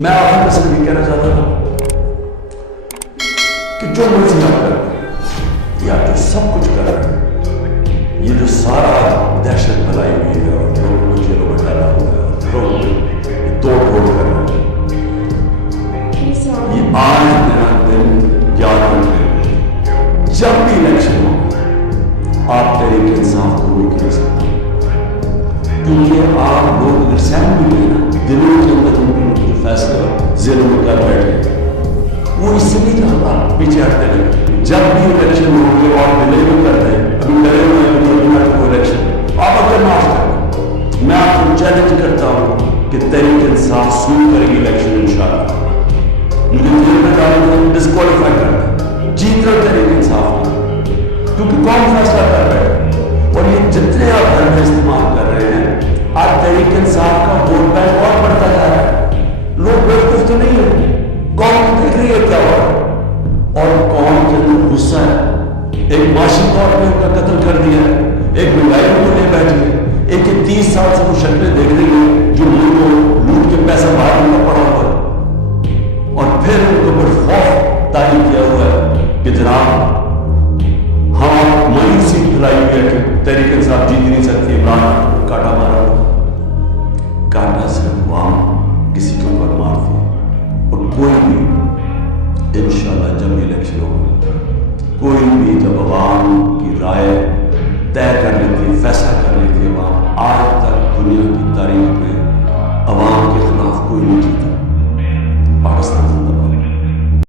میں آخر میں صرف یہ کہنا چاہتا تھا کہ جو مرضی آپ کر رہے ہیں یا جو سب کچھ کر رہے ہیں، یہ جو سارا دہشت پھیلائی ہوئی ہے اور لوگوں کو جیلوں میں ڈالا ہوا ہے اور لوگ یہ توڑ پھوڑ کر رہے ہیں، یہ آج میرا دن یاد رکھیں، جب بھی الیکشن ہو آپ تحریک انصاف کو روک نہیں سکتے، کیونکہ آپ لوگ اگر سہم بھی لیں نا دنوں کے اندر ان کے فیصلہ ذہنوں میں کر بیٹھے وہ اس سے نہیں چاہتا پیچھے ہٹتے رہے، جب بھی الیکشن ہوں گے اور ڈیلے بھی کر دیں، ابھی ڈرے ہوئے کو الیکشن آپ اگر معاف کریں، میں آپ کو چیلنج کرتا ہوں کہ تحریک انصاف سن کرے گی الیکشن انشاءاللہ، مجھے دل میں ڈالوں گا ڈسکوالیفائی کر دیں، جیت کر تحریک انصاف کی، کیونکہ کون فیصلہ کر رہے ہیں اور یہ جتنے آپ گھر میں استعمال کر رہے ہیں آج تحریک انصاف کا ووٹ بینک اور بڑھتا جا رہا ہے، لوگ بیوقوف تو نہیں ہیں، قوم دیکھ رہی ہے کیا ہو رہا ہے اور قوم کے اندر غصہ ہے، ایک معاشی طور پہ ان کا قتل کر دیا ہے، ایک مہنگائی کو لے بیٹھی ہے، ایک 30 سال سے وہ شکلیں دیکھ رہی ہیں جو ملک کو لوٹ کے پیسہ باہر ان کا پڑا ہوا ہے اور پھر ان کو بڑے خوف تعلیم کیا ہوا ہے کہ جناب ہم مایوسی پھیلائی ہوئی ہے کہ تحریک انصاف جیت نہیں سکتی، عمران کاٹا مارا ہوا، کاٹا صرف عوام کسی کے اوپر مارتی ہے اور کوئی بھی انشاءاللہ جب الیکشن ہوگا کوئی بھی جب عوام کی رائے طے کر لیتی ہے، فیصلہ کر لیتی ہے، عوام آج تک دنیا کی تاریخ